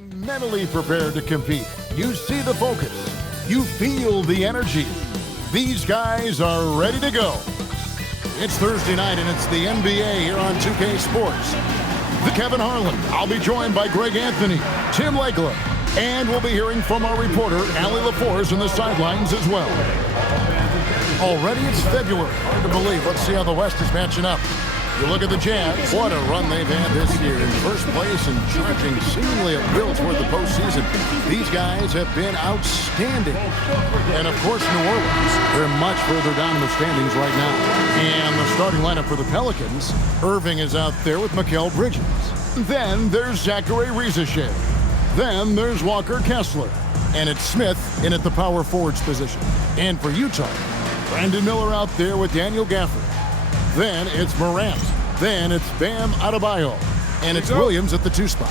Mentally prepared to compete. You see the focus. You feel the energy. These guys are ready to go. It's Thursday night, and it's the NBA here on 2K Sports. The Kevin Harlan. I'll be joined by Greg Anthony, Tim Legler, and we'll be hearing from our reporter, Allie LaForce, in the sidelines as well. Already it's February. Hard to believe. Let's see how the West is matching up. You look at the Jazz. What a run they've had this year. In first place and charging seemingly a will toward the postseason. These guys have been outstanding. And, of course, New Orleans. They're much further down in the standings right now. And the starting lineup for the Pelicans, Irving is out there with Mikal Bridges. Then there's Zachary Rizachet. Then there's Walker Kessler. And it's Smith in at the power forwards position. And for Utah, Brandon Miller out there with Daniel Gafford. Then it's Morant. Then it's Bam Adebayo. And it's Williams at the 2 spot.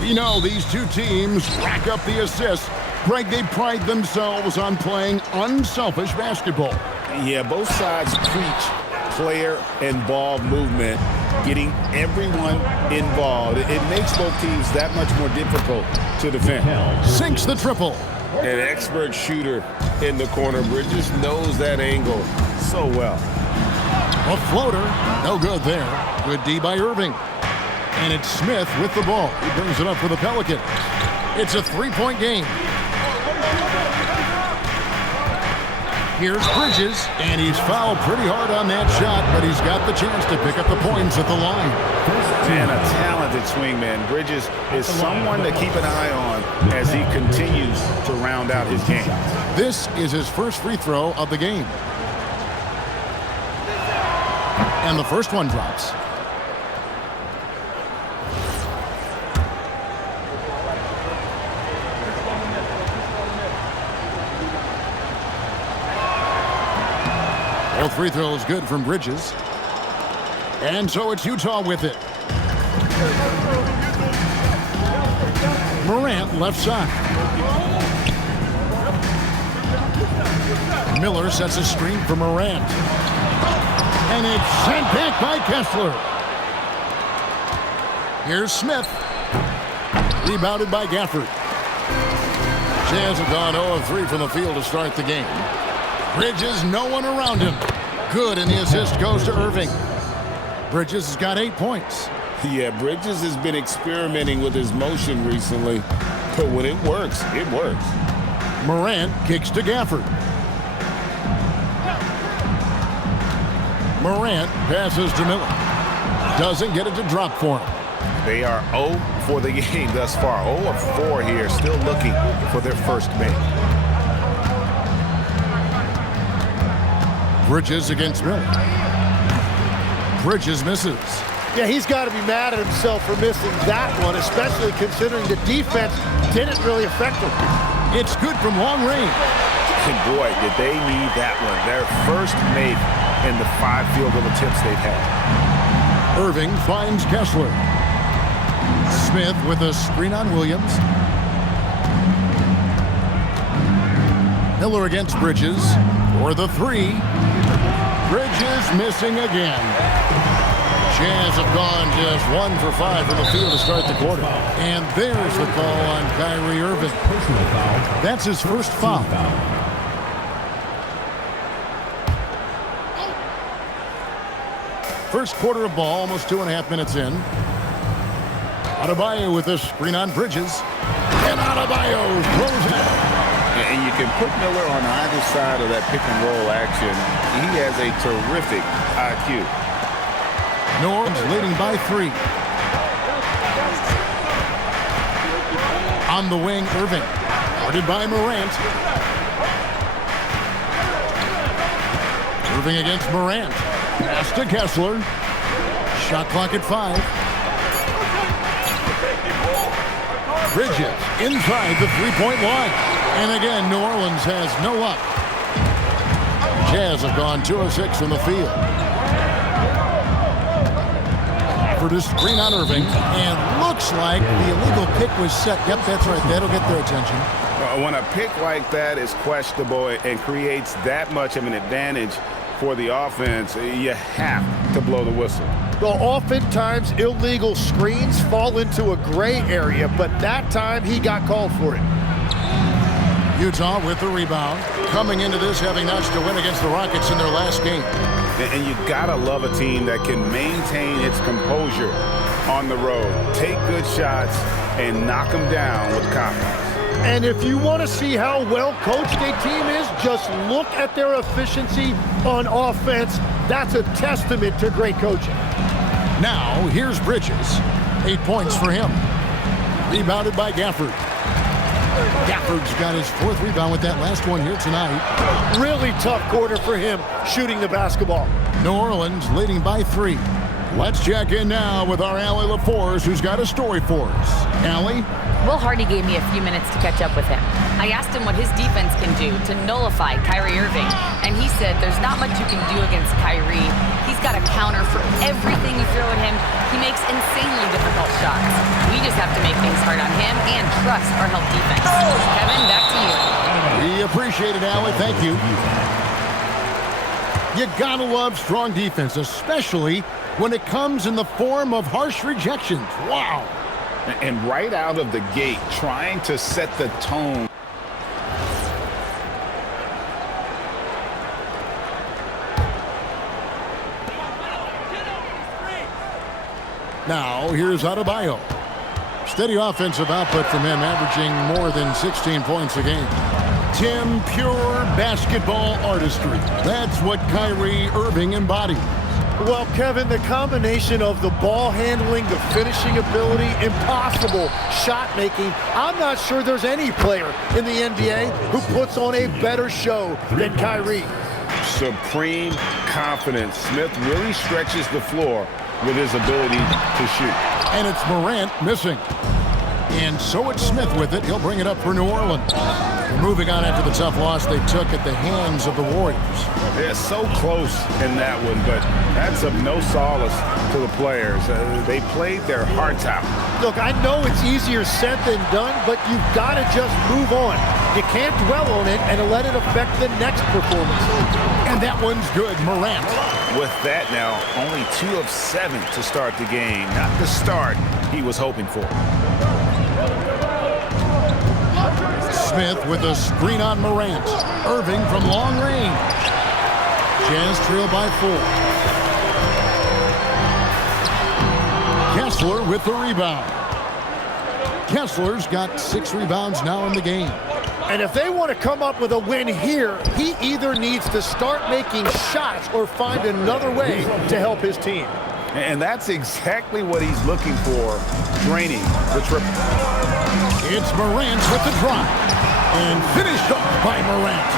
We know these two teams rack up the assists. Greg, they pride themselves on playing unselfish basketball. Yeah, both sides preach player and ball movement, getting everyone involved. It makes both teams that much more difficult to defend. Sinks the triple. An expert shooter in the corner. Bridges knows that angle so well. A floater, no good there. Good D by Irving. And it's Smith with the ball. He brings it up for the Pelicans. It's a 3-point game. Here's Bridges, and he's fouled pretty hard on that shot, but he's got the chance to pick up the points at the line. And a talented swingman. Bridges is someone to keep an eye on as he continues to round out his game. This is his first free throw of the game. And the first one drops. Both free throws good from Bridges. And so it's Utah with it. Morant left side. Miller sets a screen for Morant. And it's sent back by Kessler. Here's Smith. Rebounded by Gafford. Jazz have gone 0 of 3 from the field to start the game. Bridges, no one around him. Good, and the assist goes to Irving. Bridges has got 8 points. Yeah, Bridges has been experimenting with his motion recently. But when it works, it works. Morant kicks to Gafford. Morant passes to Miller. Doesn't get it to drop for him. They are 0 for the game thus far. 0 of 4 here, still looking for their first make. Bridges against Miller. Bridges misses. Yeah, he's got to be mad at himself for missing that one, especially considering the defense didn't really affect him. It's good from long range. And boy, did they need that one. Their first make in the 5 field goal attempts they've had. Irving finds Kessler. Smith with a screen on Williams. Miller against Bridges for the 3. Bridges missing again. Jazz have gone just 1 for 5 from the field to start the quarter. And there's the call on Kyrie Irving. That's his first foul. First quarter of ball, almost 2.5 minutes in. Adebayo with a screen on Bridges. And Adebayo throws it. And you can put Miller on either side of that pick-and-roll action. He has a terrific IQ. New Orleans leading by 3. On the wing, Irving. Guarded by Morant. Irving against Morant. Pass to Kessler. Shot clock at 5. Bridges inside the 3-point line. And again, New Orleans has no luck. Jazz have gone 2 of 6 from the field. For the screen on Irving. And looks like the illegal pick was set. Yep, that's right. That'll get their attention. When a pick like that is questionable and creates that much of an advantage for the offense, you have to blow the whistle. Well, oftentimes illegal screens fall into a gray area, but that time he got called for it. Utah with the rebound, coming into this having notched a win against the Rockets in their last game. And you gotta love a team that can maintain its composure on the road, take good shots, and knock them down with confidence. And if you want to see how well coached a team is, just look at their efficiency on offense. That's a testament to great coaching. Now, here's Bridges. 8 points for him. Rebounded by Gafford. Gafford's got his 4th rebound with that last one here tonight. Really tough quarter for him shooting the basketball. New Orleans leading by 3. Let's check in now with our Allie LaForce, who's got a story for us. Allie? Will Hardy gave me a few minutes to catch up with him. I asked him what his defense can do to nullify Kyrie Irving, and he said there's not much you can do against Kyrie. He's got a counter for everything you throw at him. He makes insanely difficult shots. We just have to make things hard on him and trust our help defense. Kevin, back to you. We appreciate it, Allie. Thank you. You gotta love strong defense, especially when it comes in the form of harsh rejections. Wow. And right out of the gate, trying to set the tone. Now, here's Adebayo. Steady offensive output from him, averaging more than 16 points a game. Tim, pure basketball artistry. That's what Kyrie Irving embodies. Well, Kevin, the combination of the ball handling, the finishing ability, impossible shot making. I'm not sure there's any player in the NBA who puts on a better show than Kyrie. Supreme confidence. Smith really stretches the floor with his ability to shoot. And it's Morant missing. And so it's Smith with it. He'll bring it up for New Orleans. They're moving on after the tough loss they took at the hands of the Warriors. They're so close in that one, but that's of no solace to the players. They played their hearts out. Look, I know it's easier said than done, but you've got to just move on. You can't dwell on it and let it affect the next performance. And that one's good, Morant. With that now, only 2 of 7 to start the game. Not the start he was hoping for. Smith with a screen on Morant. Irving from long range. Jazz trail by 4. Kessler with the rebound. Kessler's got 6 rebounds now in the game. And if they want to come up with a win here, he either needs to start making shots or find another way to help his team. And that's exactly what he's looking for, draining the triple. It's Morant with the drive. And finished off by Morant.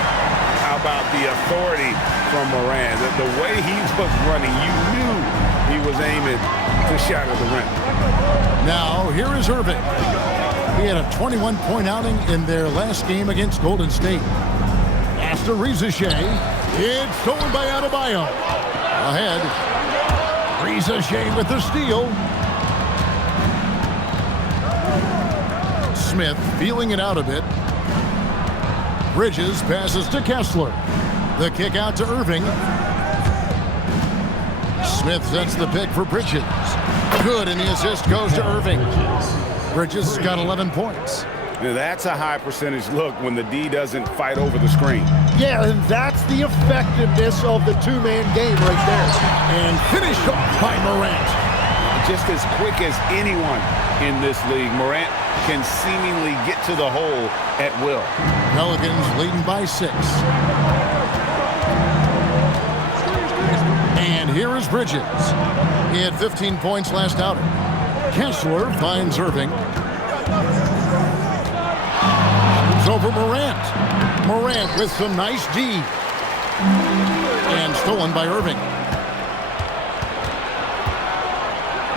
How about the authority from Morant? The way he was running, you knew he was aiming to shatter the rim. Now, here is Irving. He had a 21-point outing in their last game against Golden State. After Rizashea, it's stolen by Adebayo. Ahead, Rizashea with the steal. Smith feeling it out a bit. Bridges passes to Kessler. The kick out to Irving. Smith sets the pick for Bridges. Good, and the assist goes to Irving. Bridges got 11 points. Now that's a high percentage look when the D doesn't fight over the screen. Yeah, and that's the effectiveness of the two-man game right there. And finished off by Morant. Just as quick as anyone in this league, Morant can seemingly get to the hole at will. Pelicans leading by 6. And here is Bridges. He had 15 points last outing. Kessler finds Irving. It's over Morant. Morant with some nice D. And stolen by Irving.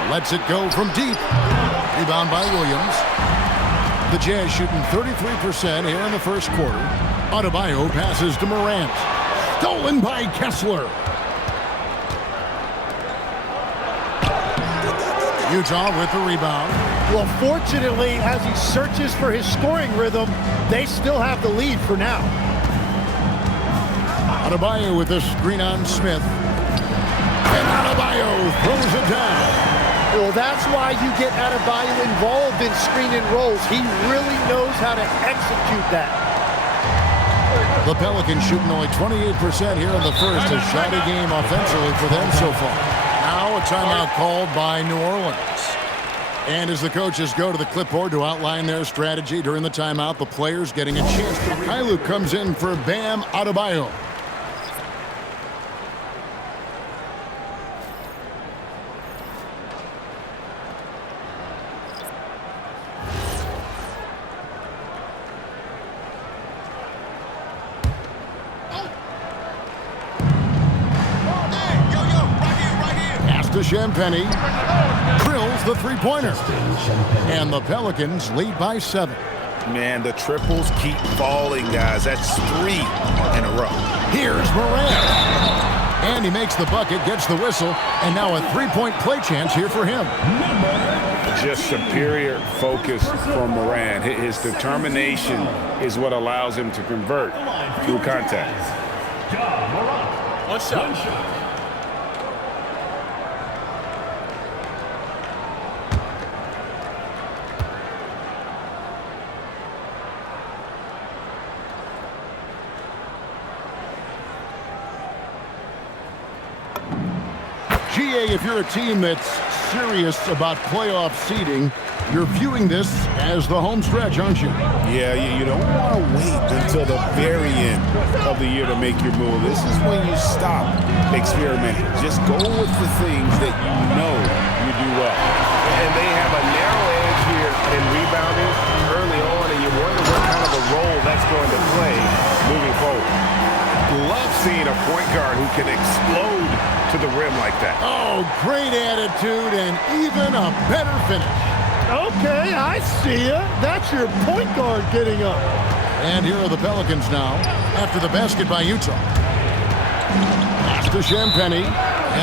Lets it go from deep. Rebound by Williams. The Jazz shooting 33% here in the first quarter. Adebayo passes to Morant. Stolen by Kessler. Utah with the rebound. Well, fortunately, as he searches for his scoring rhythm, they still have the lead for now. Adebayo with the screen on Smith. And Adebayo throws it down. Well, that's why you get Adebayo involved in screen and rolls. He really knows how to execute that. The Pelicans shooting only 28% here in the first. A shoddy game offensively for them so far. Now a timeout called by New Orleans. And as the coaches go to the clipboard to outline their strategy during the timeout, the players getting a chance to... Kylu comes in for Bam Adebayo. To Champagny, drills the three-pointer, and the Pelicans lead by 7. Man, the triples keep falling, guys. That's 3 in a row. Here's Morant, and he makes the bucket, gets the whistle, and now a three-point play chance here for him. Just superior focus from Morant. His determination is what allows him to convert through contact. One shot. GA, if you're a team that's serious about playoff seeding, you're viewing this as the home stretch, aren't you? Yeah, you don't want to wait until the very end of the year to make your move. This is when you stop experimenting. Just go with the things that you know you do well. And they have a narrow edge here in rebounding early on, and you wonder what kind of a role that's going to play moving forward. Love seeing a point guard who can explode to the rim like that. Oh, great attitude and even a better finish. Okay, I see ya. That's your point guard getting up. And here are the Pelicans now after the basket by Utah. Pass to Champagny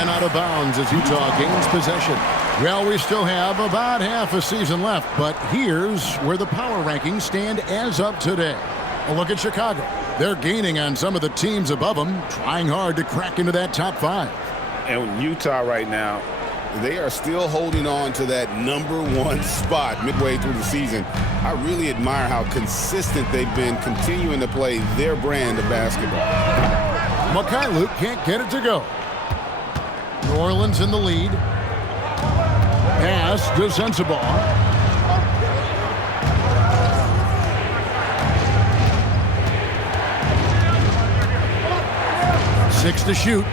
and out of bounds as Utah gains possession. Well, we still have about half a season left, but here's where the power rankings stand as of today. A look at Chicago. They're gaining on some of the teams above them, trying hard to crack into that top 5. And Utah right now, they are still holding on to that #1 spot midway through the season. I really admire how consistent they've been continuing to play their brand of basketball. Mikhailuk can't get it to go. New Orleans in the lead. Pass to Sensabaugh. 6 to shoot.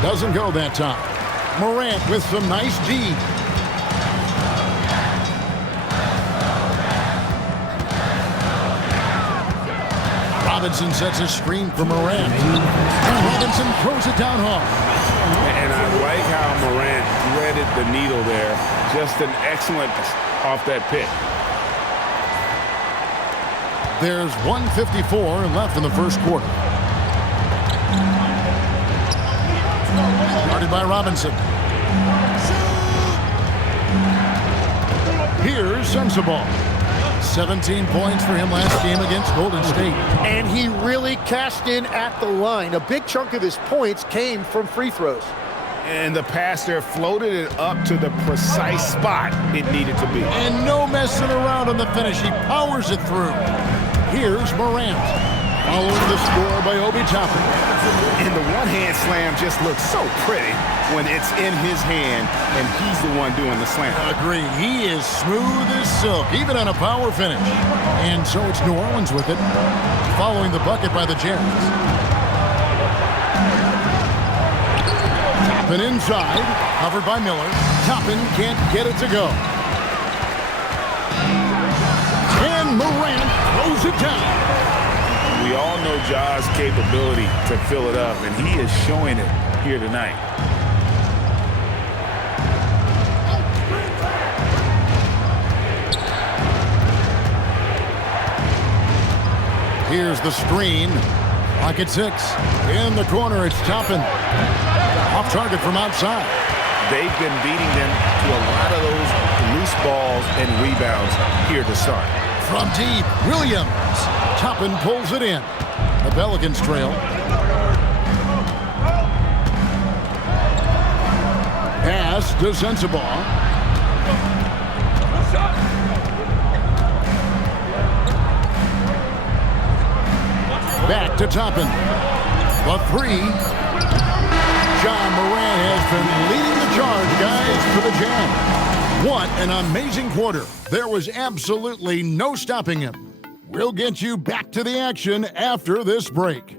Doesn't go that time. Morant with some nice D. Robinson sets a screen for Morant. And Robinson throws it down hard. And I like how Morant threaded the needle there. Just an excellent off that pick. There's 1:54 left in the first quarter. Guarded by Robinson. Here's Sensabaugh. 17 points for him last game against Golden State. And he really cashed in at the line. A big chunk of his points came from free throws. And the pass there floated it up to the precise spot it needed to be. And no messing around on the finish. He powers it through. Here's Morant. Following the score by Obi Toppin. And the one-hand slam just looks so pretty when it's in his hand and he's the one doing the slam. Agreed. He is smooth as silk, even on a power finish. And so it's New Orleans with it, following the bucket by the Jazz. Toppin inside, covered by Miller. Toppin can't get it to go. And Morant throws it down. We all know Ja's capability to fill it up, and he is showing it here tonight. Here's the screen. Clock at 6. In the corner, it's Toppin. Off target from outside. They've been beating them to a lot of those loose balls and rebounds here to start. From deep, Williams. Toppin pulls it in. The Pelicans trail. Pass to Sensabaugh. Back to Toppin. The three. John Morant has been leading the charge, guys, for the Jam. What an amazing quarter. There was absolutely no stopping him. We'll get you back to the action after this break.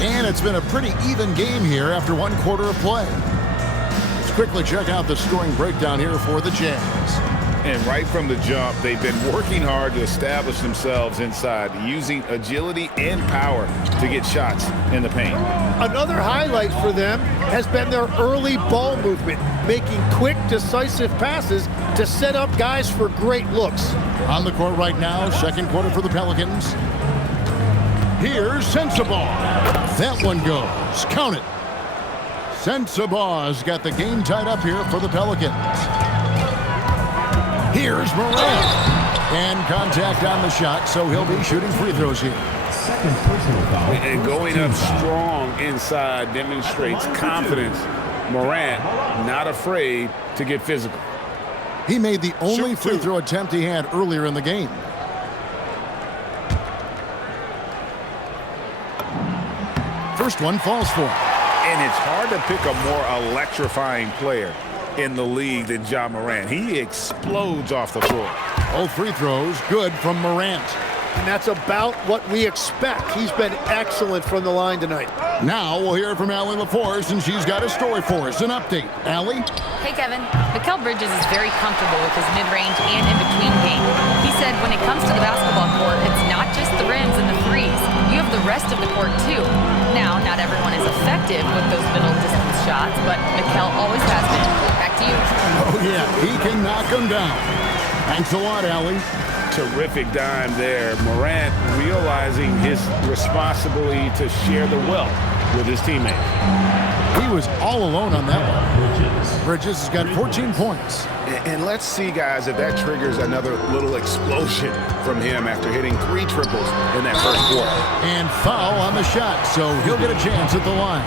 And it's been a pretty even game here after one quarter of play. Let's quickly check out the scoring breakdown here for the Jazz. And right from the jump, they've been working hard to establish themselves inside, using agility and power to get shots in the paint. Another highlight for them has been their early ball movement, making quick, decisive passes to set up guys for great looks. On the court right now, second quarter for the Pelicans. Here's Sensabaugh. That one goes. Count it. Sensabaugh's got the game tied up here for the Pelicans. Here's Morant. And contact on the shot, so he'll be shooting free throws here. Second personal foul. And going up strong inside demonstrates confidence. Morant not afraid to get physical. He made the only free throw attempt he had earlier in the game. First one falls for him. And it's hard to pick a more electrifying player in the league than Ja Morant. He explodes off the floor. Both free throws good from Morant. And that's about what we expect. He's been excellent from the line tonight. Now we'll hear from Allie LaForce, and she's got a story for us. An update. Allie? Hey, Kevin. Mikal Bridges is very comfortable with his mid-range and in-between game. He said when it comes to the basketball court, it's not just the rims and the threes. You have the rest of the court, too. Now, not everyone is effective with those middle-distance shots, but Mikal always has been. Back to you. Oh, yeah. He can knock them down. Thanks a lot, Allie. Terrific dime there. Morant realizing his responsibility to share the wealth with his teammates. He was all alone on that one. Bridges has got 14 points. And let's see, guys, if that triggers another little explosion from him after hitting 3 triples in that first quarter. And foul on the shot, so he'll get a chance at the line.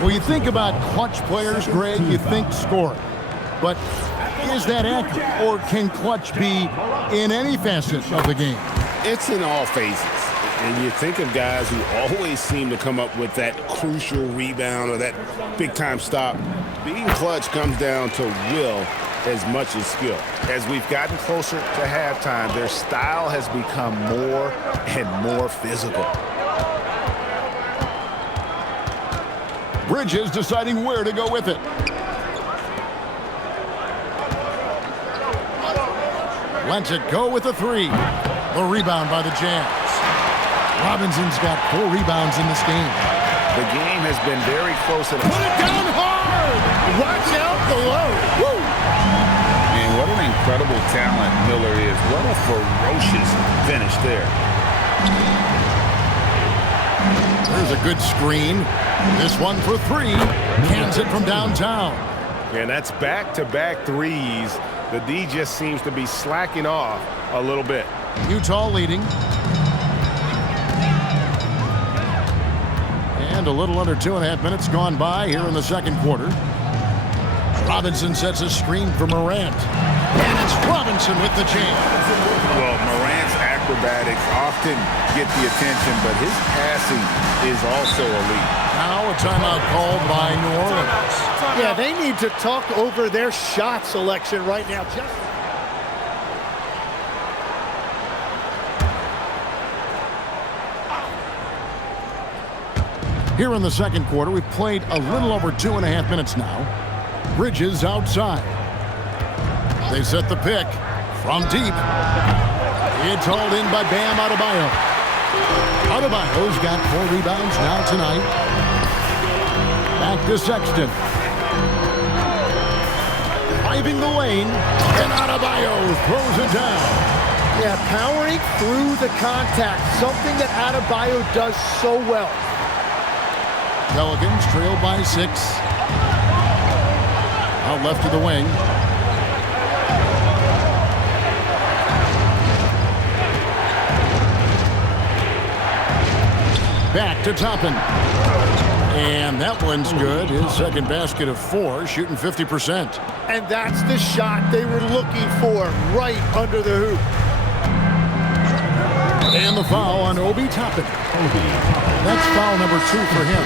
Well, you think about clutch players, Greg, you think scoring. But is that accurate, or can clutch be in any facet of the game? It's in all phases. And you think of guys who always seem to come up with that crucial rebound or that big-time stop. Being clutch comes down to will as much as skill. As we've gotten closer to halftime, their style has become more and more physical. Bridges deciding where to go with it. Lets it go with a 3. The rebound by the Jazz. Robinson's got 4 rebounds in this game. The game has been very close. Put it down hard! Watch out below. Woo! And what an incredible talent Miller is. What a ferocious finish there. There's a good screen. This one for 3. Cans it from downtown. And that's back-to-back threes. The D just seems to be slacking off a little bit. Utah leading. And a little under 2.5 minutes gone by here in the second quarter. Robinson sets a screen for Morant. And it's Robinson with the jam. Well, Morant's acrobatics often get the attention, but his passing is also elite. Now a timeout called by New Orleans. Yeah, they need to talk over their shot selection right now. Here in the second quarter, we've played a little over 2.5 minutes now. Bridges outside. They set the pick from deep. It's hauled in by Bam Adebayo. Adebayo's got 4 rebounds now tonight. Back to Sexton. driving the lane, and Adebayo throws it down. Yeah, powering through the contact, something that Adebayo does so well. Pelicans trail by 6. Out left of the wing. Back to Toppin. And that one's good. His second basket of 4, shooting 50%. And that's the shot they were looking for, right under the hoop. And the foul on Obi Toppin. That's foul number 2 for him.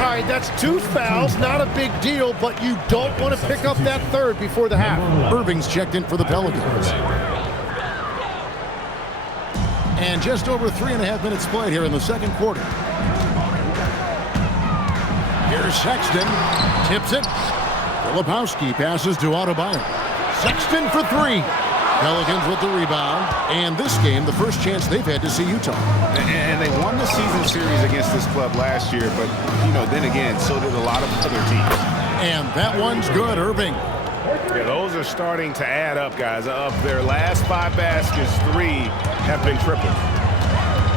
All right, that's 2 fouls, not a big deal, but you don't want to pick up that third before the half. Irving's checked in for the Pelicans. And just over 3.5 minutes played here in the second quarter. Here's Sexton, tips it. Filipowski passes to Adebayo. Sexton for 3. Pelicans with the rebound. And this game, the first chance they've had to see Utah. And they won the season series against this club last year, but, you know, then again, so did a lot of other teams. And that one's good, Irving. Yeah, those are starting to add up, guys. Of their last 5 baskets, 3 have been triples.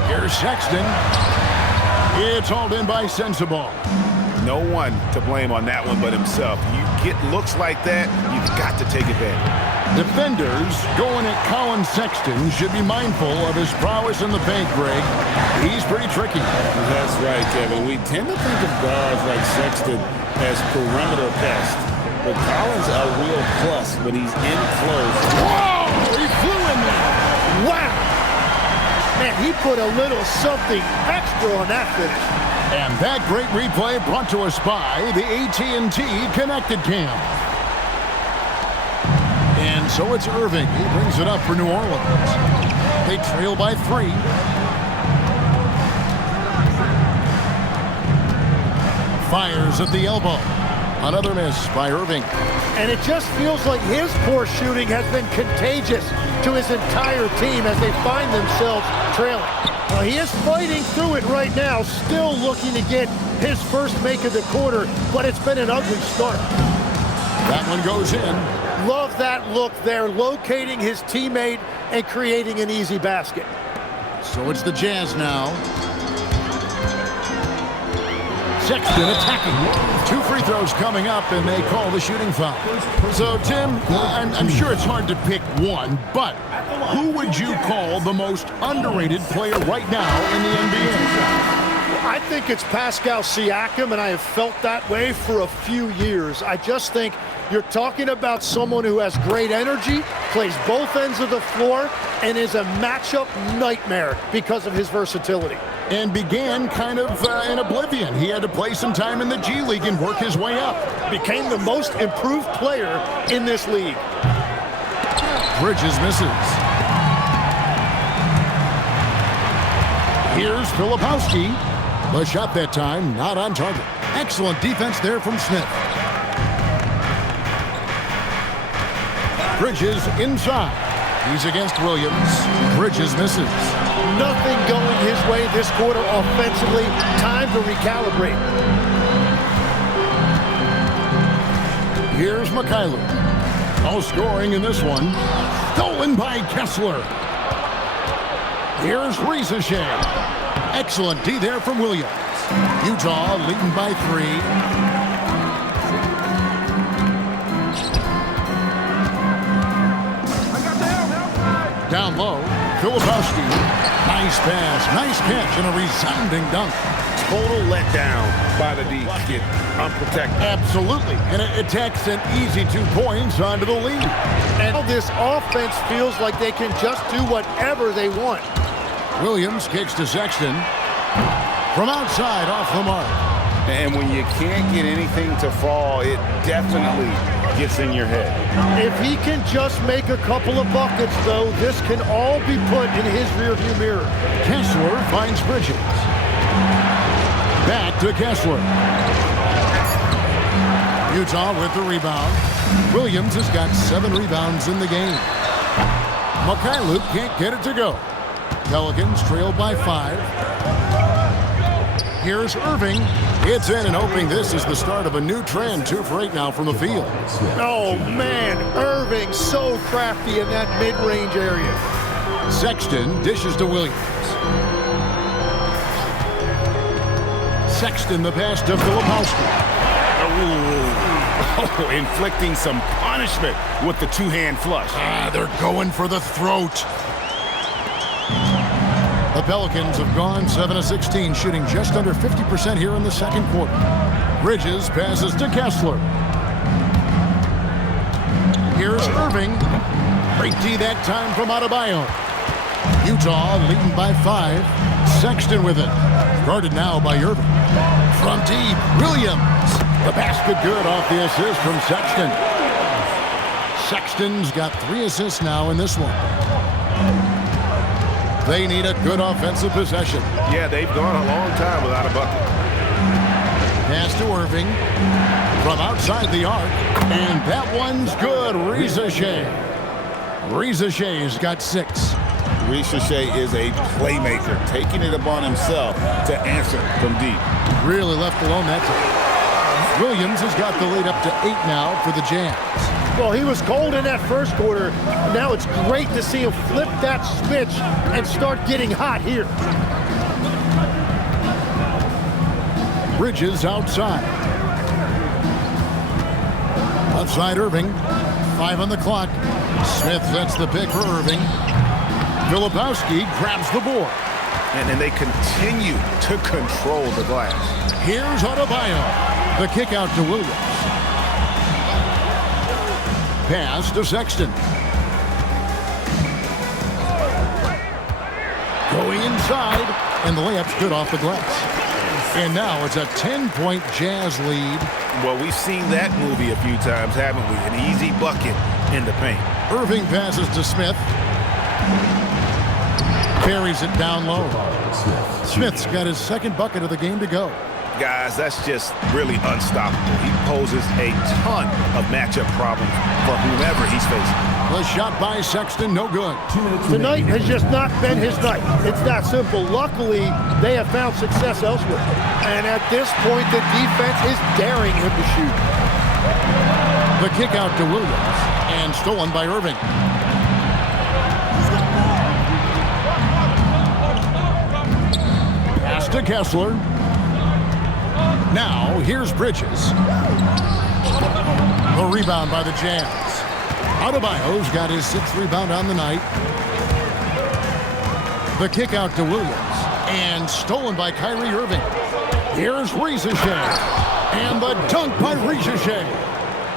Here's Sexton. It's hauled in by Sensabaugh. No one to blame on that one but himself. You get looks like that, you've got to take advantage. Defenders going at Colin Sexton should be mindful of his prowess in the paint, Greg. He's pretty tricky. That's right, Kevin. We tend to think of guards like Sexton as perimeter pests, but Collins a real plus when he's in close. Whoa! He flew in there. Wow! Man, he put a little something extra on that finish. And that great replay brought to us by the AT&T Connected Cam. And so it's Irving. He brings it up for New Orleans. They trail by 3. Fires at the elbow. Another miss by Irving. And it just feels like his poor shooting has been contagious to his entire team as they find themselves trailing. Well, he is fighting through it right now, still looking to get his first make of the quarter, but it's been an ugly start. That one goes in. Love that look there, locating his teammate and creating an easy basket. So it's the Jazz now. Sexton attacking. 2 free throws coming up, and they call the shooting foul. So, Tim, I'm sure it's hard to pick one, but who would you call the most underrated player right now in the NBA? I think it's Pascal Siakam, and I have felt that way for a few years. I just think you're talking about someone who has great energy, plays both ends of the floor, and is a matchup nightmare because of his versatility. And began kind of in oblivion. He had to play some time in the G League and work his way up. Became the most improved player in this league. Bridges misses. Here's Filipowski. The shot that time not on target. Excellent defense there from Smith. Bridges inside. He's against Williams. Bridges misses. Nothing going his way this quarter offensively. Time to recalibrate. Here's Mikhailuk. No scoring in this one. Stolen by Kessler. Here's Ricochet. Excellent D there from Williams. Utah leading by 3. Down low, Filipowski. Nice pass, nice catch, and a resounding dunk. Total letdown by the D. Get unprotected. Absolutely, and it takes an easy 2 points onto the lead. And this offense feels like they can just do whatever they want. Williams kicks to Sexton. From outside, off the mark. And when you can't get anything to fall, it definitely gets in your head. If he can just make a couple of buckets, though, this can all be put in his rearview mirror. Kessler finds Bridges. Back to Kessler. Utah with the rebound. Williams has got 7 rebounds in the game. Mikhailuk can't get it to go. Pelicans trail by 5. Here's Irving. It's in and hoping this is the start of a new trend. 2 for 8 now from the field. Oh, man, Irving so crafty in that mid-range area. Sexton dishes to Williams. Sexton, the pass to Filipowski. Oh, inflicting some punishment with the two-hand flush. They're going for the throat. The Pelicans have gone 7 of 16, shooting just under 50% here in the second quarter. Bridges passes to Kessler. Here's Irving. Great D that time from Adebayo. Utah leading by 5. Sexton with it. Guarded now by Irving. From deep, Williams. The basket good off the assist from Sexton. Sexton's got 3 assists now in this one. They need a good offensive possession. Yeah, they've gone a long time without a bucket. Pass to Irving from outside the arc, and that one's good. Reza Shea's got 6. Reza Shea is a playmaker, taking it upon himself to answer from deep. Really left alone that time. Williams has got the lead up to 8 now for the Jazz. Well, he was cold in that first quarter. Now it's great to see him flip that switch and start getting hot here. Bridges outside. Outside Irving. 5 on the clock. Smith sets the pick for Irving. Filipowski grabs the board. And then they continue to control the glass. Here's Adebayo. The kick out to Williams. Pass to Sexton. Going inside, and the layup's good off the glass. And now it's a 10-point Jazz lead. Well, we've seen that movie a few times, haven't we? An easy bucket in the paint. Irving passes to Smith. Carries it down low. Smith's got his second bucket of the game to go. Guys, that's just really unstoppable. He poses a ton of matchup problems for whomever he's facing. The shot by Sexton, no good. Tonight has just not been his night. It's that simple. Luckily, they have found success elsewhere. And at this point, the defense is daring him to shoot. The kick out to Williams, and stolen by Irving. Pass to Kessler. Now, here's Bridges. The rebound by the Jazz. Adebayo's got his 6th rebound on the night. The kick out to Williams. And stolen by Kyrie Irving. Here's Reza Shea. And the dunk by Reza Shea.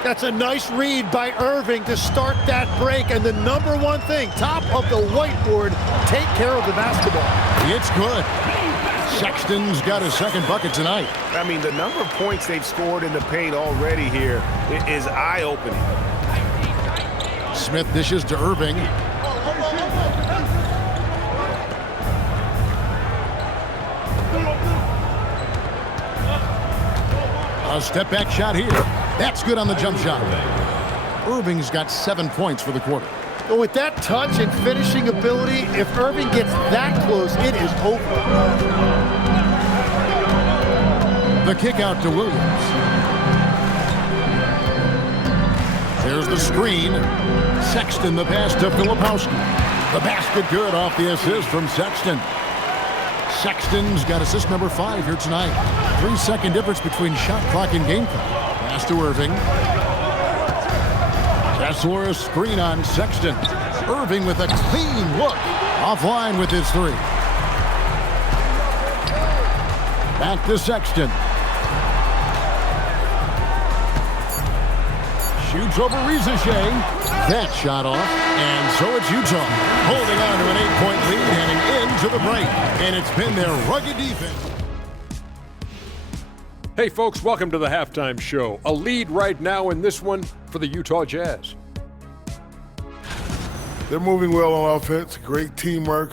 That's a nice read by Irving to start that break. And the number one thing, top of the whiteboard, take care of the basketball. It's good. Sexton's got his second bucket tonight. I mean, the number of points they've scored in the paint already here is eye-opening. Smith dishes to Irving. A step-back shot here. That's good on the jump shot. Irving's got 7 points for the quarter. But with that touch and finishing ability, if Irving gets that close, it is over. The kick out to Williams. There's the screen. Sexton the pass to Filipowski. The basket good off the assist from Sexton. Sexton's got assist number 5 here tonight. 3-second difference between shot clock and game clock. Pass to Irving. Kessler a screen on Sexton. Irving with a clean look. Offline with his 3. Back to Sexton. Shoots over Reza Shea. That shot off. And so it's Utah holding on to an 8-point lead heading into the break. And it's been their rugged defense. Hey folks, welcome to the halftime show. A lead right now in this one for the Utah Jazz. They're moving well on offense, great teamwork.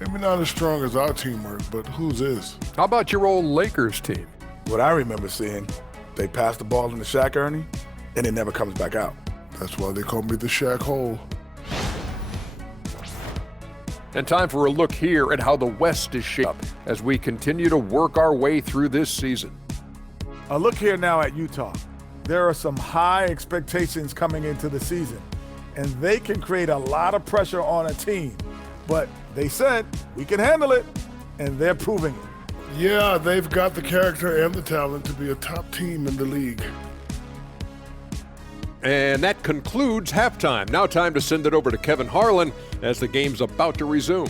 Maybe not as strong as our teamwork, but whose is? How about your old Lakers team? What I remember seeing, they pass the ball into Shaq, Ernie, and it never comes back out. That's why they call me the Shaq Hole. And time for a look here at how the West is shaped up as we continue to work our way through this season. A look here now at Utah. There are some high expectations coming into the season, and they can create a lot of pressure on a team. But they said, we can handle it, and they're proving it. Yeah, they've got the character and the talent to be a top team in the league. And that concludes halftime. Now time to send it over to Kevin Harlan as the game's about to resume.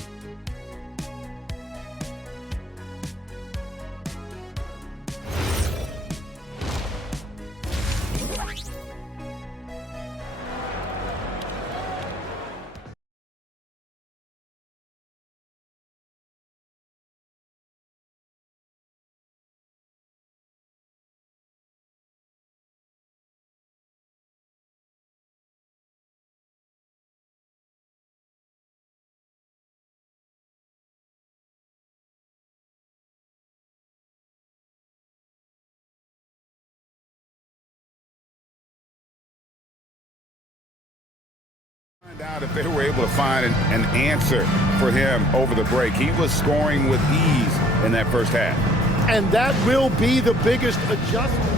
Out if they were able to find an answer for him over the break. He was scoring with ease in that first half. And that will be the biggest adjustment.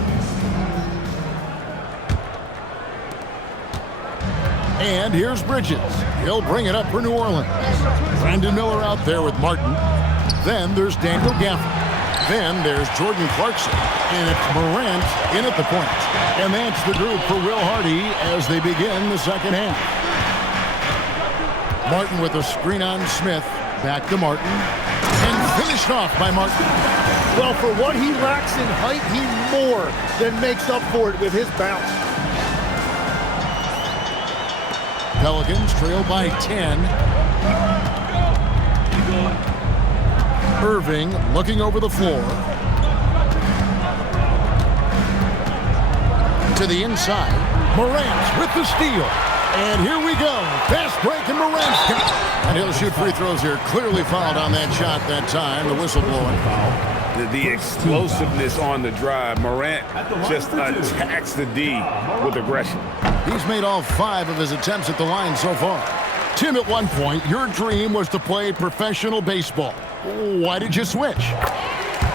And here's Bridges. He'll bring it up for New Orleans. Brandon Miller out there with Martin. Then there's Daniel Gafford. Then there's Jordan Clarkson. And it's Morant in at the point. And that's the group for Will Hardy as they begin the second half. Martin with a screen on Smith. Back to Martin. And finished off by Martin. Well, for what he lacks in height, he more than makes up for it with his bounce. Pelicans trail by 10. Irving looking over the floor. To the inside. Morant with the steal. And here we go. Fast break and Morant's got it. And he'll shoot free throws here. Clearly fouled on that shot that time. The whistle blowing. The explosiveness on the drive. Morant just attacks the D with aggression. He's made all 5 of his attempts at the line so far. Tim, at one point, your dream was to play professional baseball. Why did you switch?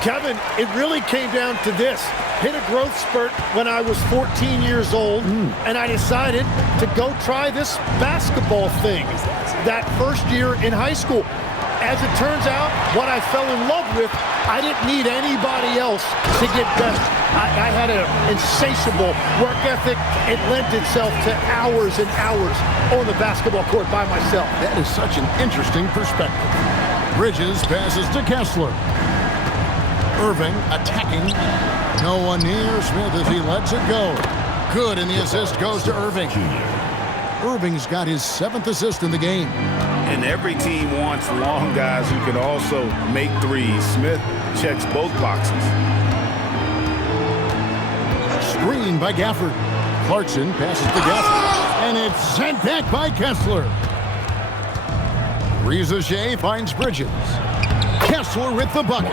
Kevin, it really came down to this. Hit a growth spurt when I was 14 years old, and I decided to go try this basketball thing that first year in high school. As it turns out, what I fell in love with, I didn't need anybody else to get better. I had an insatiable work ethic. It lent itself to hours and hours on the basketball court by myself. That is such an interesting perspective. Bridges passes to Kessler. Irving attacking. No one near Smith as he lets it go. Good, and the assist goes to Irving. Irving's got his 7th assist in the game. And every team wants long guys who can also make threes. Smith checks both boxes. Screen by Gafford. Clarkson passes to Gafford. And it's sent back by Kessler. Rizachet finds Bridges. Kessler with the bucket.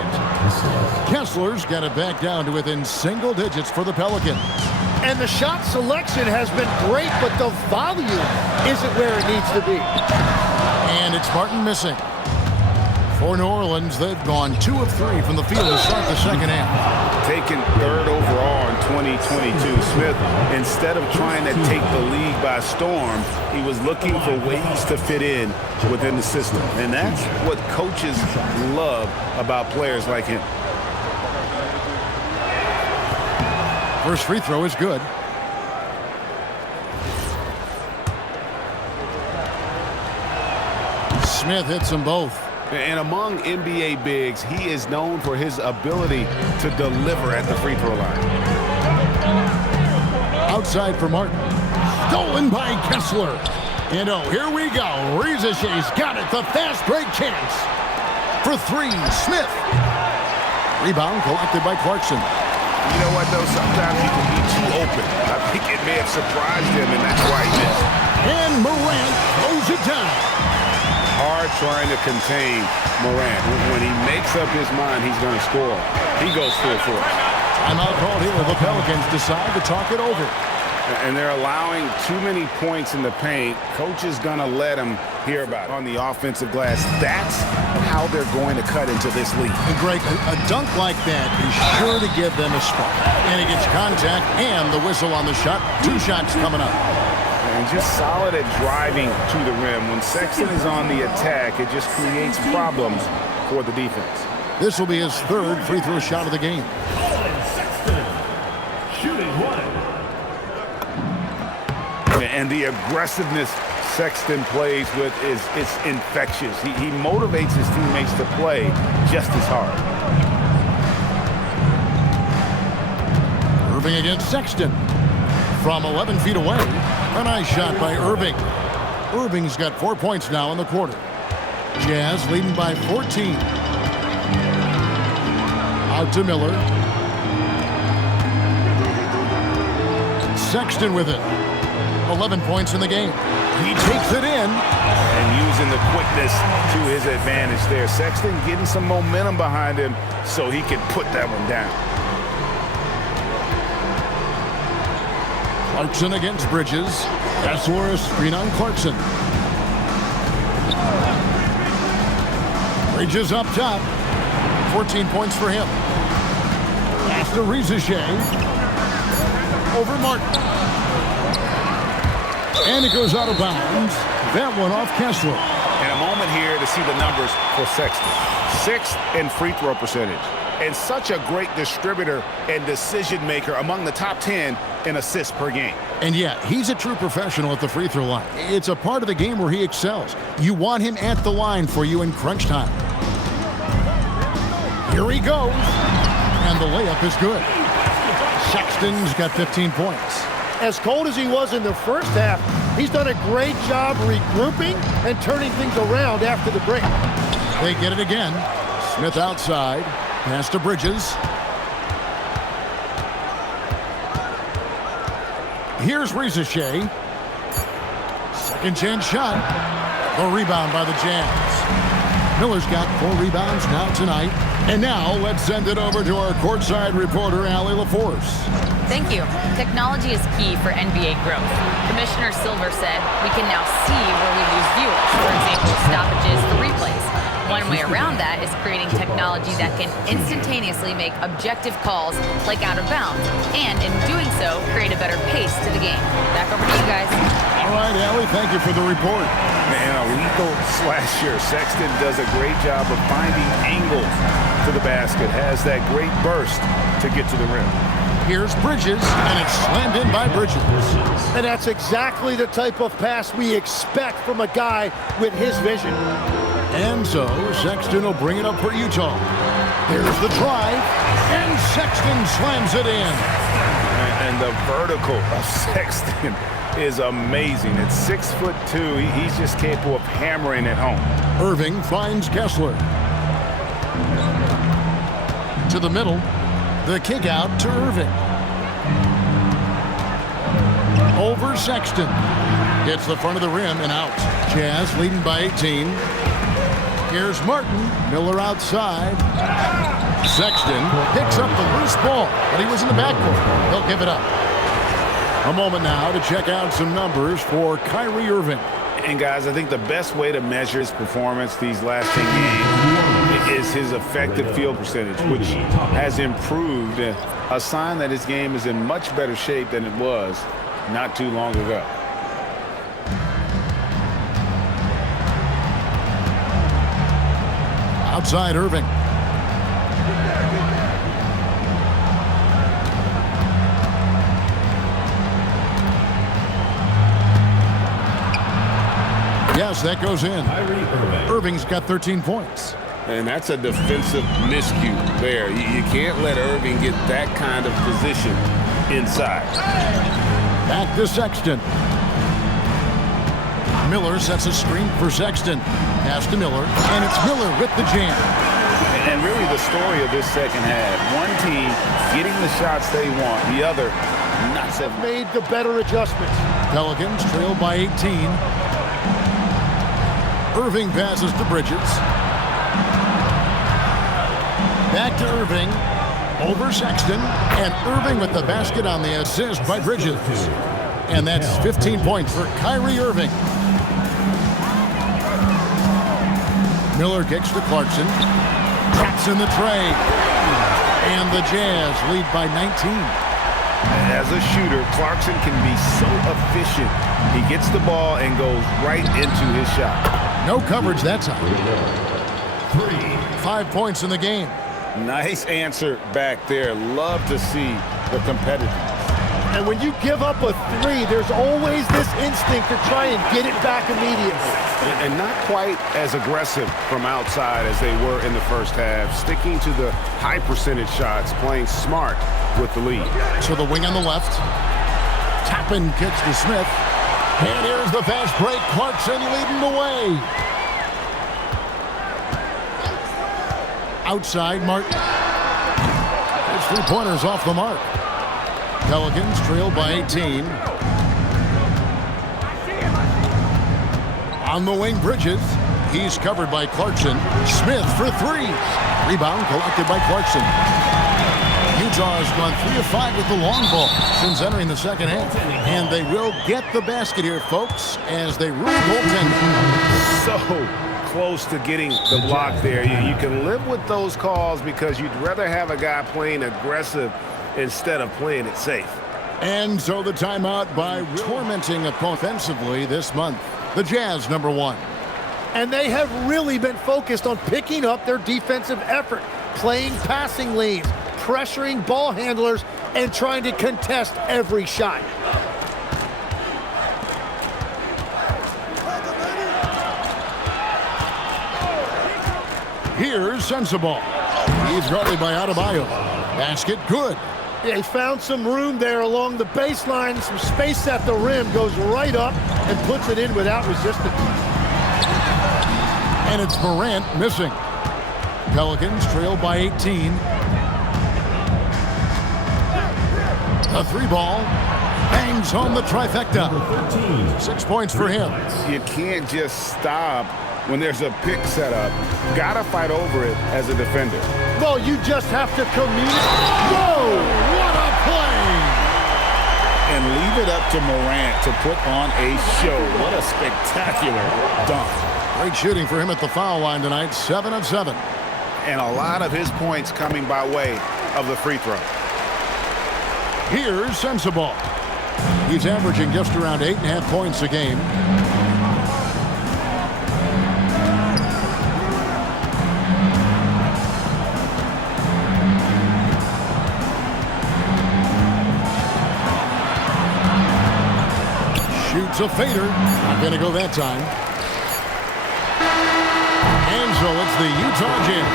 Kessler's got it back down to within single digits for the Pelicans. And the shot selection has been great, but the volume isn't where it needs to be. And it's Martin missing. For New Orleans, they've gone 2 of 3 from the field to start the second half. Taken 3rd overall in 2022, Smith, instead of trying to take the league by storm, he was looking for ways to fit in within the system. And that's what coaches love about players like him. First free throw is good. Smith hits them both. And among NBA bigs, he is known for his ability to deliver at the free throw line. Outside for Martin. Stolen by Kessler. And oh, here we go. Rizachet's got it. The fast break chance. For 3, Smith. Rebound collected by Clarkson. You know what, though? Sometimes he can be too open. I think it may have surprised him, and that's why he missed. And Morant throws it down. Hard trying to contain Morant. When he makes up his mind he's going to score, he goes full force. Timeout called here. The Pelicans decide to talk it over. And they're allowing too many points in the paint. Coach is going to let them hear about it on the offensive glass. That's how they're going to cut into this league. And Greg, a dunk like that is sure to give them a spark. And it gets contact and the whistle on the shot. 2 shots coming up. And just solid at driving to the rim. When Sexton is on the attack, it just creates problems for the defense. This will be his 3rd free throw shot of the game. Sexton, shooting 1. And the aggressiveness Sexton plays with it's infectious. He motivates his teammates to play just as hard. Irving against Sexton. From 11 feet away, a nice shot by Irving. Irving's got 4 points now in the quarter. Jazz leading by 14. Out to Miller. Sexton with it. 11 points in the game. He takes it in. And using the quickness to his advantage there. Sexton getting some momentum behind him so he can put that one down. Clarkson against Bridges. Kessler, screen on Clarkson. Bridges up top. 14 points for him. Pass to Rizichet. Over Martin. And it goes out of bounds. That one off Kessler. And a moment here to see the numbers for Sexton. 6th in free throw percentage. And such a great distributor and decision maker, among the top 10 in assists per game. And yeah, he's a true professional at the free throw line. It's a part of the game where he excels. You want him at the line for you in crunch time. Here he goes. And the layup is good. Sexton's got 15 points. As cold as he was in the first half, he's done a great job regrouping and turning things around after the break. They get it again. Smith outside. Pass to Bridges. Here's Rizichet. Second chance shot. The rebound by the Jazz. Miller's got 4 rebounds now tonight. And now let's send it over to our courtside reporter, Allie LaForce. Thank you. Technology is key for NBA growth. Commissioner Silver said we can now see where we lose viewers, for example, stoppages for replays. One way around that is creating technology that can instantaneously make objective calls like out of bounds, and in doing so, create a better pace to the game. Back over to you guys. All right, Allie, thank you for the report. Man, a lethal slasher. Sexton does a great job of finding angles to the basket, has that great burst to get to the rim. Here's Bridges, and it's slammed in by Bridges. And that's exactly the type of pass we expect from a guy with his vision. And so Sexton will bring it up for Utah. There's the drive, and Sexton slams it in. And the vertical of Sexton is amazing. At 6'2", he's just capable of hammering it home. Irving finds Kessler. To the middle. The kick out to Irving. Over Sexton. Hits the front of the rim and out. Jazz leading by 18. Here's Martin. Miller outside. Sexton picks up the loose ball, but he was in the backcourt. He'll give it up. A moment now to check out some numbers for Kyrie Irving. And guys, I think the best way to measure his performance these last 10 games is his effective field percentage, which has improved, a sign that his game is in much better shape than it was not too long ago. Outside Irving. Yes, that goes in. Irving's got 13 points. And that's a defensive miscue there. You can't let Irving get that kind of position inside. Back to Sexton. Miller sets a screen for Sexton. Pass to Miller, and it's Miller with the jam. And really the story of this second half, one team getting the shots they want, the other not so. Made the better adjustments. Pelicans trail by 18. Irving passes to Bridges. Back to Irving. Over Sexton. And Irving with the basket on the assist by Bridges. And that's 15 points for Kyrie Irving. Miller kicks to Clarkson. Taps in the tray. And the Jazz lead by 19. As a shooter, Clarkson can be so efficient. He gets the ball and goes right into his shot. No coverage that time. 5 points in the game. Nice answer back there. Love to see the competitiveness. And when you give up a three, there's always this instinct to try and get it back immediately. And not quite as aggressive from outside as they were in the first half. Sticking to the high percentage shots, playing smart with the lead. To the wing on the left. Tappan kicks to Smith. And here's the fast break. Clarkson leading the way. Outside, Martin. His three-pointers off the mark. Pelicans trail by 18. On the wing, Bridges. He's covered by Clarkson. Smith for three. Rebound collected by Clarkson. Utah's gone 3 of 5 with the long ball since entering the second half. And they will get the basket here, folks, as they rule goaltending. So close to getting the block there. You can live with those calls because you'd rather have a guy playing aggressive instead of playing it safe. And so the timeout by tormenting offensively this month. The Jazz, number 1. And they have really been focused on picking up their defensive effort, playing passing lanes, pressuring ball handlers, and trying to contest every shot. Here's Sensabaugh. He's guarded by Adebayo. Basket good. They found some room there along the baseline, some space at the rim, goes right up and puts it in without resistance. And it's Morant missing. Pelicans trail by 18. A three ball. Bangs home the trifecta. 6 points for him. You can't just stop when there's a pick set up. Gotta fight over it as a defender. Well, you just have to communicate. Whoa! What a play! And leave it up to Morant to put on a show. What a spectacular dunk. Great shooting for him at the foul line tonight. 7 of 7. And a lot of his points coming by way of the free throw. Here's Sensabaugh. He's averaging just around 8.5 points a game. Shoots a fader. Not going to go that time. And so it's the Utah Jazz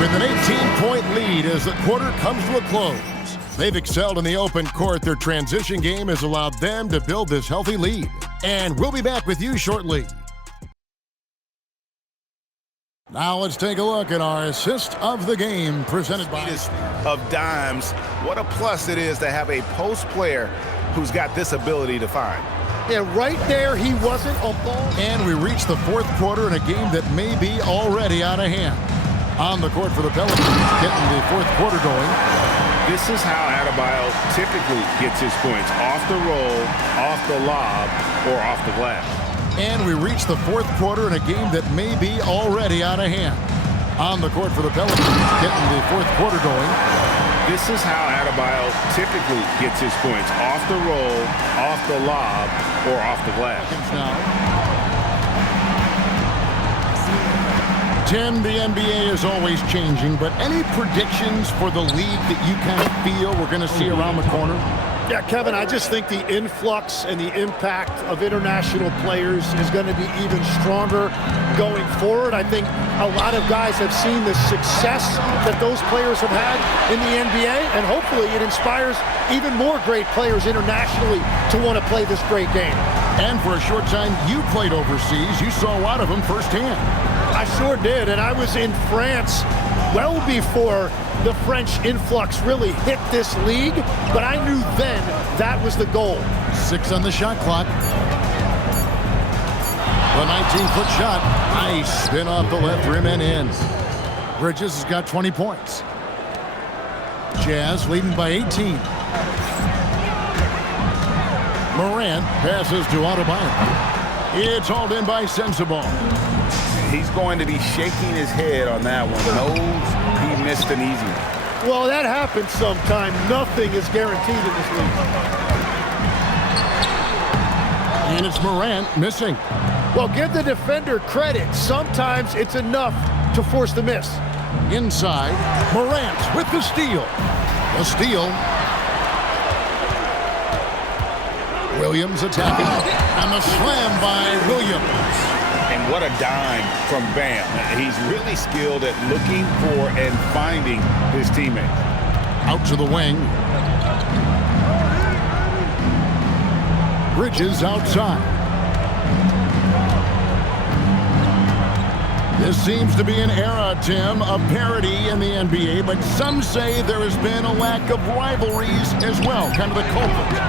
with an 18-point lead as the quarter comes to a close. They've excelled in the open court. Their transition game has allowed them to build this healthy lead. And we'll be back with you shortly. Now let's take a look at our assist of the game presented by of dimes. What a plus it is to have a post player who's got this ability to find. Yeah, right there, he wasn't a ball. And we reach the fourth quarter in a game that may be already out of hand. On the court for the Pelicans, getting the fourth quarter going. This is how Adebayo typically gets his points. Off the roll, off the lob, or off the glass. And we reach the fourth quarter in a game that may be already out of hand. On the court for the Pelicans, getting the fourth quarter going. This is how Adebayo typically gets his points. Off the roll, off the lob, or off the glass. Now. 10, the NBA is always changing, but any predictions for the league that you kind of feel we're going to see around the corner? Yeah, Kevin, I just think the influx and the impact of international players is going to be even stronger going forward. I think a lot of guys have seen the success that those players have had in the NBA, and hopefully it inspires even more great players internationally to want to play this great game. And for a short time, you played overseas. You saw a lot of them firsthand. I sure did, and I was in France well before the French influx really hit this league, but I knew then that was the goal. 6 on the shot clock. The 19-foot shot. Nice spin off the left rim and in. Bridges has got 20 points. Jazz leading by 18. Morant passes to Adebayo. It's hauled in by Sensabaugh. He's going to be shaking his head on that one. Knows he missed an easy one. Well, that happens sometime. Nothing is guaranteed in this league. And it's Morant missing. Well, give the defender credit. Sometimes it's enough to force the miss. Inside, Morant with the steal. The steal. Williams attacking. And the slam by Williams. And what a dime from Bam. He's really skilled at looking for and finding his teammates. Out to the wing. Bridges outside. This seems to be an era, Tim, of parity in the NBA, but some say there has been a lack of rivalries as well, kind of the culprit.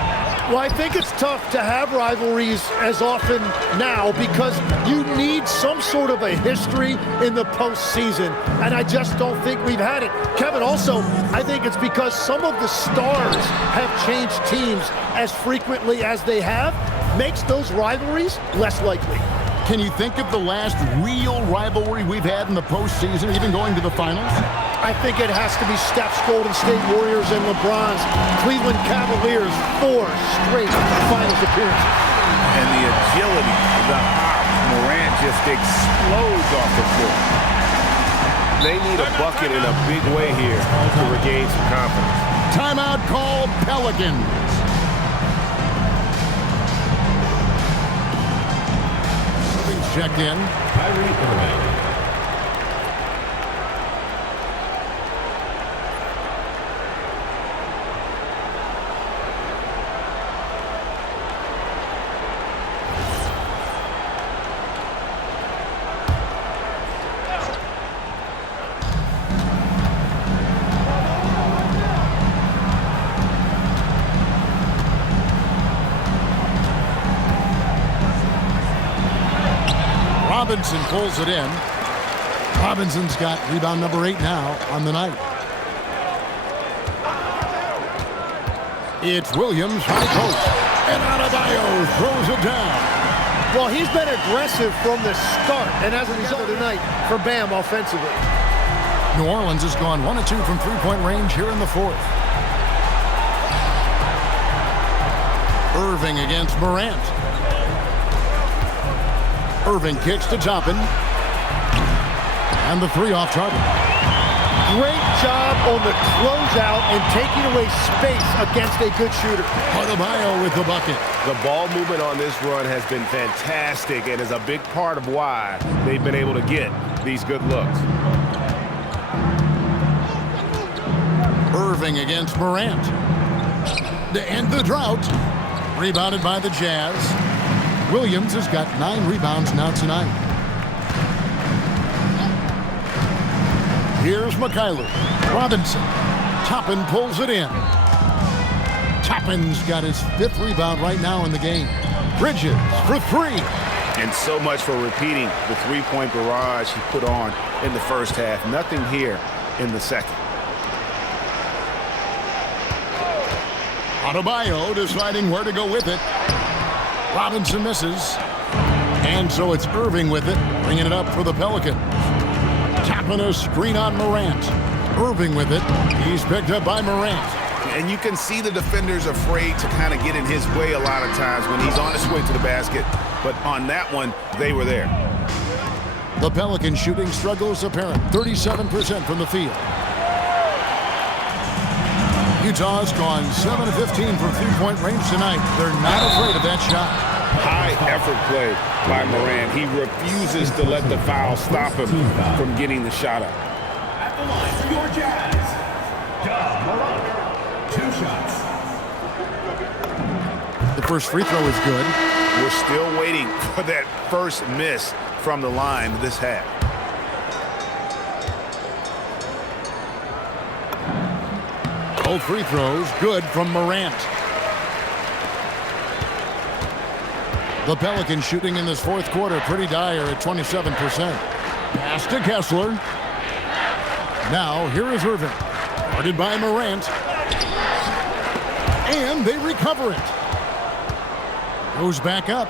Well, I think it's tough to have rivalries as often now because you need some sort of a history in the postseason, and I just don't think we've had it. Kevin, also, I think it's because some of the stars have changed teams as frequently as they have, makes those rivalries less likely. Can you think of the last real rivalry we've had in the postseason, even going to the finals? I think it has to be Steph's Golden State Warriors and LeBron's Cleveland Cavaliers, 4 straight finals appearances. And the agility, the hop, Morant just explodes off the floor. They need a bucket in a big way here to regain some confidence. Timeout call, Pelicans. Check in. Kyrie Irving. Robinson pulls it in. Robinson's got rebound number 8 now on the night. It's Williams high post. And Adebayo throws it down. Well, he's been aggressive from the start, and as a result tonight for Bam offensively. New Orleans has gone 1 of 2 from three-point range here in the fourth. Irving against Morant. Irving kicks to Toppin. And the 3 off target. Great job on the closeout and taking away space against a good shooter. Adebayo with the bucket. The ball movement on this run has been fantastic and is a big part of why they've been able to get these good looks. Irving against Morant. To end the drought. Rebounded by the Jazz. Williams has got 9 rebounds now tonight. Here's McKayler. Robinson. Toppin pulls it in. Toppin's got his 5th rebound right now in the game. Bridges for 3. And so much for repeating the three-point barrage he put on in the first half. Nothing here in the second. Adebayo deciding where to go with it. Robinson misses. And so it's Irving with it, bringing it up for the Pelicans. Tapping a screen on Morant. Irving with it. He's picked up by Morant. And you can see the defenders afraid to kind of get in his way a lot of times when he's on his way to the basket. But on that one, they were there. The Pelican shooting struggles apparent. 37% from the field. Utah's gone 7 of 15 from three-point range tonight. They're not afraid of that shot. High effort play by Morant. He refuses to let the foul stop him from getting the shot up. At the line for your Jazz, Morant. 2 shots. The first free throw is good. We're still waiting for that first miss from the line this half. Both free throws good from Morant. The Pelicans shooting in this fourth quarter pretty dire at 27%. Pass to Kessler. Now here is Irving. Guarded by Morant. And they recover it. Goes back up.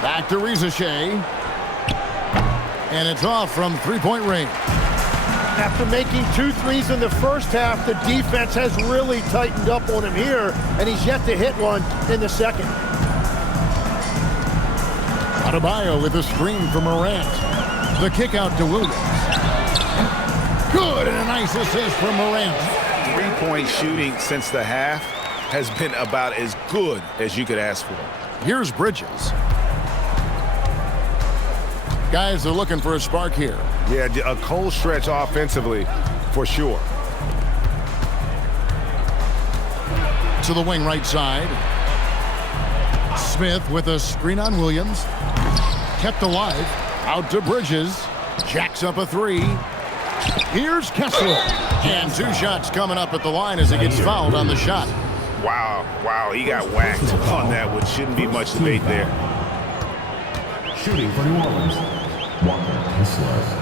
Back to Rizashea. And it's off from three-point range. After making 2 threes in the first half, the defense has really tightened up on him here, and he's yet to hit one in the second. Adebayo with a screen from Morant. The kick out to Williams. Good, and a nice assist from Morant. Three-point shooting since the half has been about as good as you could ask for. Here's Bridges. Guys are looking for a spark here. Yeah, a cold stretch offensively for sure. To the wing right side. Smith with a screen on Williams. Kept alive. Out to Bridges. Jacks up a three. Here's Kessler. And 2 shots coming up at the line as he gets fouled on the shot. Wow, he got whacked on that one. Shouldn't be much debate there. Shooting for New Orleans, Walker Kessler.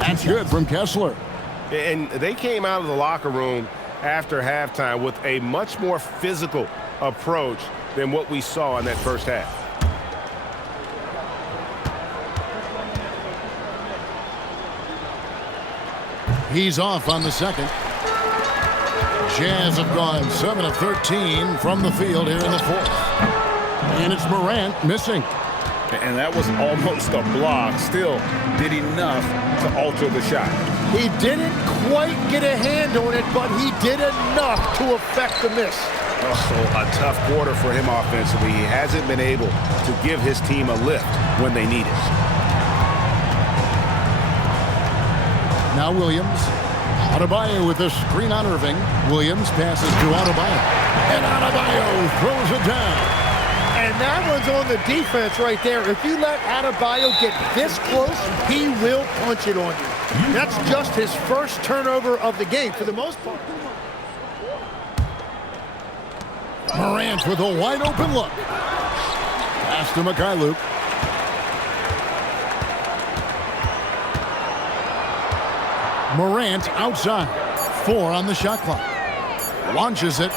That's good from Kessler. And they came out of the locker room after halftime with a much more physical approach than what we saw in that first half. He's off on the second. Jazz have gone 7 of 13 from the field here in the fourth. And it's Morant missing. And that was almost a block. Still did enough to alter the shot. He didn't quite get a hand on it, but he did enough to affect the miss. Also, a tough quarter for him offensively. He hasn't been able to give his team a lift when they need it. Now Williams. Adebayo with the screen on Irving. Williams passes to Adebayo. And Adebayo throws it down. And that one's on the defense right there. If you let Adebayo get this close, he will punch it on you. That's just his first turnover of the game for the most part. Morant with a wide open look. Pass to Mikhailuk. Morant outside. 4 on the shot clock. Launches it.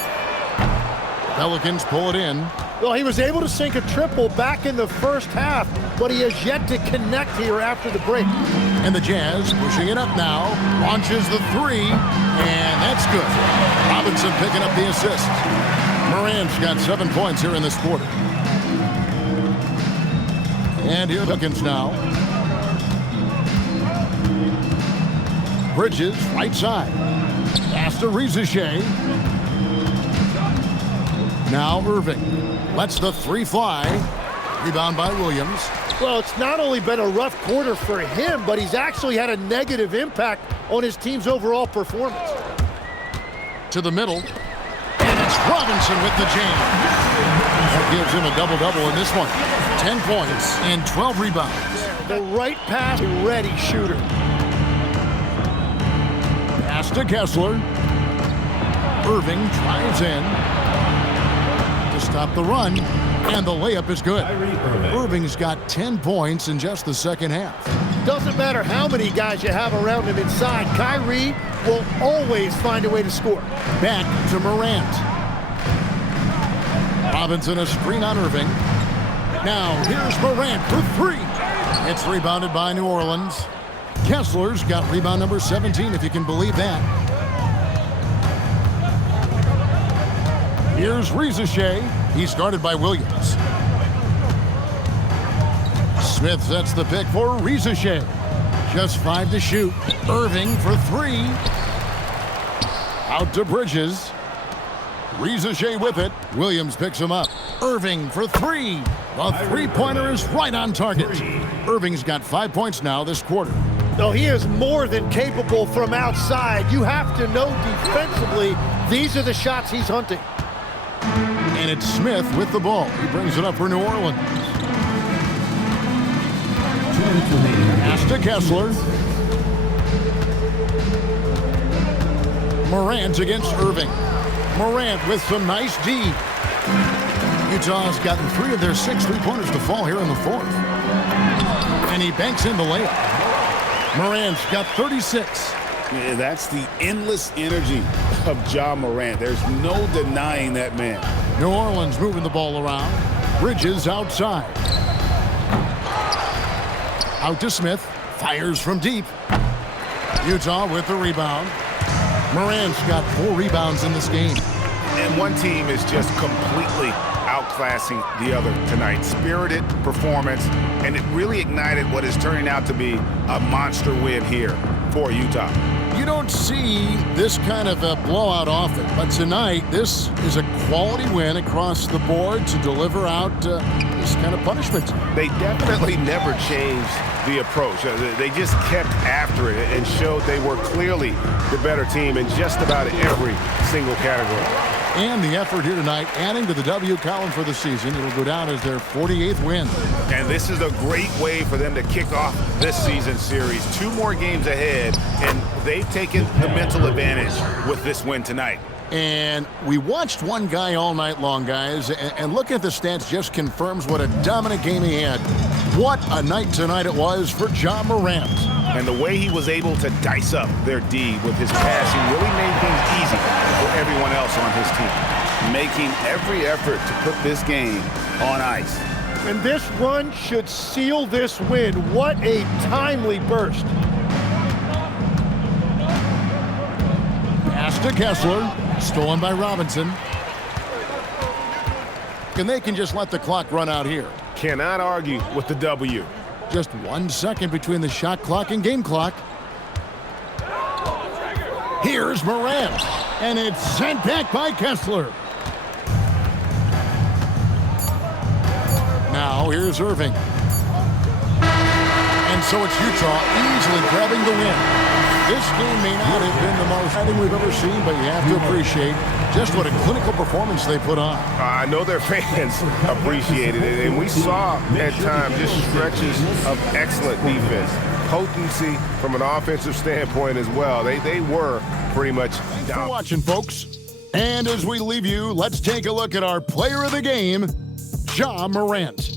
Pelicans pull it in. Well, he was able to sink a triple back in the first half, but he has yet to connect here after the break. And the Jazz pushing it up now. Launches the 3, and that's good. Robinson picking up the assist. Morant's got 7 points here in this quarter. And here Pelicans now. Bridges, right side. Pass to Rizashea. Now Irving. Lets the 3 fly. Rebound by Williams. Well, it's not only been a rough quarter for him, but he's actually had a negative impact on his team's overall performance. To the middle. And it's Robinson with the jam. That gives him a double-double in this one. 10 points and 12 rebounds. The right pass, ready shooter. Pass to Kessler. Irving drives in to stop the run, and the layup is good. Irving's got 10 points in just the second half. Doesn't matter how many guys you have around him inside, Kyrie will always find a way to score. Back to Morant. Robinson a screen on Irving. Now here's Morant for 3. It's rebounded by New Orleans. Kessler's got rebound number 17, if you can believe that. Here's Rizashea. He's guarded by Williams. Smith sets the pick for Rizashea. Just 5 to shoot. Irving for 3. Out to Bridges. Rizashea with it. Williams picks him up. Irving for 3. The three-pointer is right on target. Irving's got 5 points now this quarter. No, he is more than capable from outside. You have to know defensively, these are the shots he's hunting. And it's Smith with the ball. He brings it up for New Orleans. Pass to Kessler. Morant against Irving. Morant with some nice D. Utah's gotten 3 of their 6 three-pointers to fall here in the fourth. And he banks in the layup. Morant's got 36. Yeah, that's the endless energy of Ja Morant. There's no denying that man. New Orleans moving the ball around. Bridges outside. Out to Smith. Fires from deep. Utah with the rebound. Morant's got 4 rebounds in this game. And one team is just completely outclassing the other tonight. Spirited performance, and it really ignited what is turning out to be a monster win here for Utah. You don't see this kind of a blowout often, but tonight this is a quality win across the board to deliver out this kind of punishment. They definitely never changed the approach. They just kept after it and showed they were clearly the better team in just about every single category. And the effort here tonight, adding to the W column for the season. It'll go down as their 48th win. And this is a great way for them to kick off this season series. 2 more games ahead, and they've taken the mental advantage with this win tonight. And we watched one guy all night long, guys, and looking at the stats just confirms what a dominant game he had. What a night tonight it was for Ja Morant. And the way he was able to dice up their D with his passing really made things easy for everyone else on his team. Making every effort to put this game on ice. And this run should seal this win. What a timely burst. Pass to Kessler. Stolen by Robinson. And they can just let the clock run out here. Cannot argue with the W. Just 1 second between the shot clock and game clock. Here's Morant. And it's sent back by Kessler. Now here's Irving. And so it's Utah easily grabbing the win. This game may not have been the most exciting we've ever seen, but you have to appreciate just what a clinical performance they put on. I know their fans appreciated it, and we saw at times just stretches of excellent defense. Potency from an offensive standpoint as well. They were pretty much Thanks for watching, folks. And as we leave you, let's take a look at our player of the game, Ja Morant.